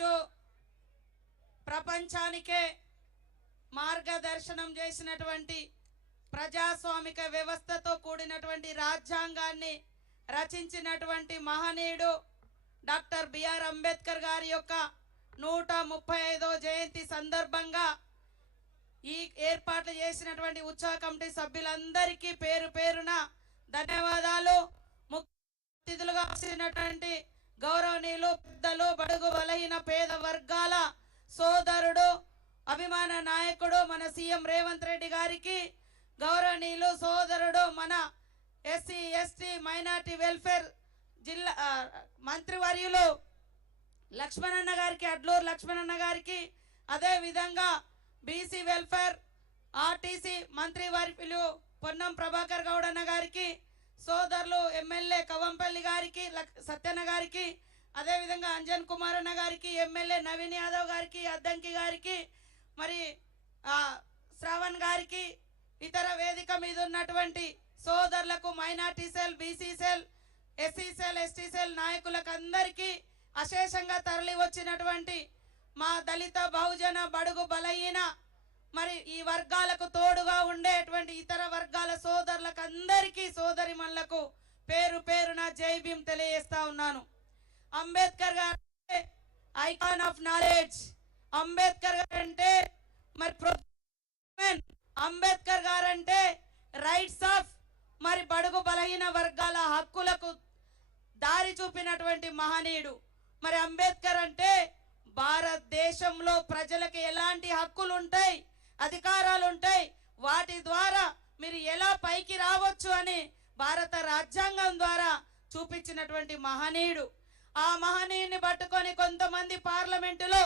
ఈరోజు ప్రపంచానికే మార్గదర్శనం చేసినటువంటి ప్రజాస్వామిక వ్యవస్థతో కూడినటువంటి రాజ్యాంగాన్ని రచించినటువంటి మహనీయుడు డాక్టర్ బిఆర్ అంబేద్కర్ గారి యొక్క 135వ జయంతి సందర్భంగా ఈ ఏర్పాట్లు చేసినటువంటి ఉత్సవ కమిటీ సభ్యులందరికీ పేరు పేరున ధన్యవాదాలు. ముఖ్య అతిథులుగా వచ్చినటువంటి గౌరవనీయులు పెద్దలు, బడుగు బలహీన పేద వర్గాల సోదరుడు, అభిమాన నాయకుడు మన సీఎం రేవంత్ రెడ్డి గారికి, గౌరవనీయులు సోదరుడు మన ఎస్సీ ఎస్టీ మైనార్టీ వెల్ఫేర్ జిల్లా మంత్రివర్యులు లక్ష్మణన్న గారికి, అడ్లూరు లక్ష్మణన్న గారికి, అదే విధంగా బీసీ వెల్ఫేర్ ఆర్టీసీ మంత్రివర్యులు పొన్నం ప్రభాకర్ గౌడ్ అన్న గారికి, సోదరులు ఎమ్మెల్యే కవంపల్లి గారికి, సత్యన్న గారికి, అదే విధంగా అంజన్ కుమార్ అన్న గారికి, ఎమ్మెల్యే నవీన్ యాదవ్ గారికి, అద్దంకి గారికి, మరి శ్రావణ్ గారికి, ఇతర వేదిక మీద ఉన్నటువంటి సోదరులకు, minority cell, BC cell, SC cell, ST cell నాయకులకు అందరికీ, అశేషంగా తరలి వచ్చినటువంటి మా దళిత బహుజన బడుగు బలహీన మరి ఈ వర్గాలకు తోడుగా ఉండేటువంటి ఇతర వర్గాల సోదరులకు అందరికీ, సోదరిమణులకు పేరు పేరున జై భీమ్ తెలియజేస్తా ఉన్నాను. అంబేద్కర్ గారు ఐకాన్ ఆఫ్ నాలెడ్జ్. అంబేద్కర్ గారు అంటే మరి అంబేద్కర్ గారు అంటే రైట్స్ ఆఫ్ మరి బడుగు బలహీన వర్గాల హక్కులకు దారి చూపినటువంటి మహనీయుడు. మరి అంబేద్కర్ అంటే భారతదేశంలో ప్రజలకు ఎలాంటి హక్కులు ఉంటాయి, అధికారాలు ఉంటాయి, వాటి ద్వారా మీరు ఎలా పైకి రావచ్చు అని భారత రాజ్యాంగం ద్వారా చూపించినటువంటి మహనీయుడు. ఆ మహనీయుని పట్టుకొని కొంతమంది పార్లమెంటులో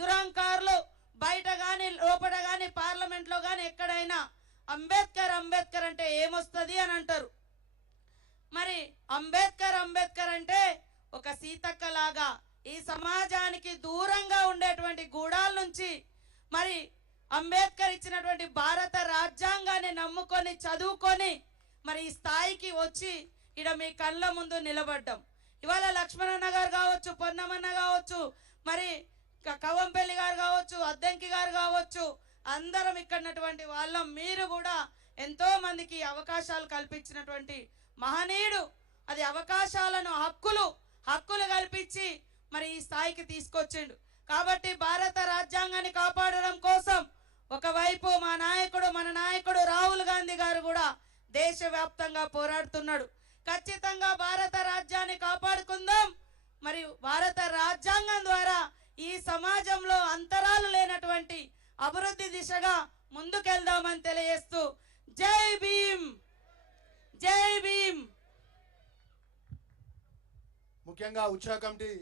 దురహంకారులు బయట గాని లోపల గాని పార్లమెంట్లో గాని ఎక్కడైనా అంబేద్కర్ అంబేద్కర్ అంటే ఏమొస్తుంది అని అంటారు. మరి అంబేద్కర్ అంబేద్కర్ అంటే ఒక సీతక్క లాగా ఈ సమాజానికి దూరంగా ఉండేటువంటి గూడాల నుంచి మరి అంబేద్కర్ ఇచ్చినటువంటి భారత రాజ్యాంగాన్ని నమ్ముకొని చదువుకొని మరి ఈ స్థాయికి వచ్చి ఇక్కడ మీ కళ్ళ ముందు నిలబడ్డాం. ఇవాళ లక్ష్మణన్న గారు కావచ్చు, పొన్నమన్న కావచ్చు, మరి కవంపల్లి గారు కావచ్చు, అద్దంకి గారు కావచ్చు, అందరం ఇక్కడటువంటి వాళ్ళం. మీరు కూడా ఎంతో మందికి అవకాశాలు కల్పించినటువంటి మహనీయుడు. అది అవకాశాలను హక్కులు కల్పించి మరి ఈ స్థాయికి తీసుకొచ్చిండు. కాబట్టి భారత రాజ్యాంగాన్ని కాపాడడం కోసం ఒకవైపు మన నాయకుడు రాహుల్ గాంధీ గారు కూడా దేశవ్యాప్తంగా పోరాడుతున్నాడు. ఖచ్చితంగా భారత రాజ్యాన్ని కాపాడుకుందాం. మరి భారత రాజ్యాంగం ద్వారా ఈ సమాజంలో అంతరాలు లేనటువంటి అభివృద్ధి దిశగా ముందుకెళ్దామని తెలియజేస్తూ జై భీమ్, జై భీమ్. ముఖ్యంగా ఉత్సవ కమిటీ